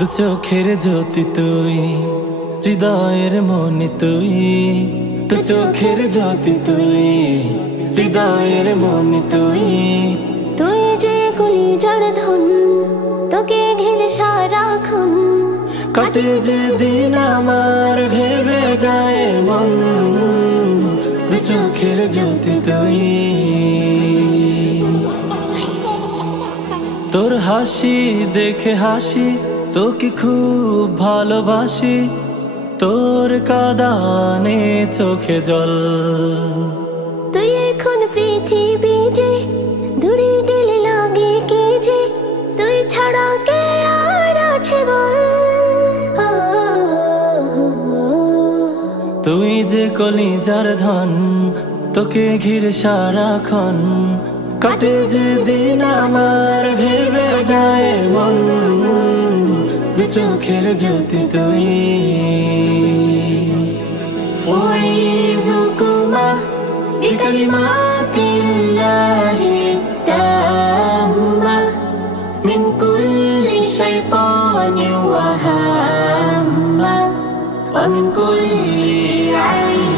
দু চোখের জ্যোতি তুই, হৃদয়ের মনি তুই। দু চোখের জ্যোতি তুই, হৃদয়ের মনি তুই। তুই যে কলিজার ধন, তোকে ঘিরে সারাক্ষণ কাটে যে দিন আমার ভেবে যায় মন। দু চোখের জ্যোতি তুই। তোর হাসি দেখে হাসি, তোকে খুব ভালোবাসি। তোর কাঁদানে চোখে জল। তুই এখন পৃথিবী যে, দূরে গেলে লাগে কে যে, তুই ছাড়া কে আর আছে বল। তুই যে কলিজার ধন, তোকে ঘিরে সারাক্ষণ কাটে যে দিন আমার ভেবে যায় মন। দু চোখের জ্যোতি তুই। উঈযুকুমা বিকালিমাতিল্লাহি তাম্মা মিন কুল্লি শাইতানিন ওয়া হাম্মা ওয়া মিন কুল্লি আইন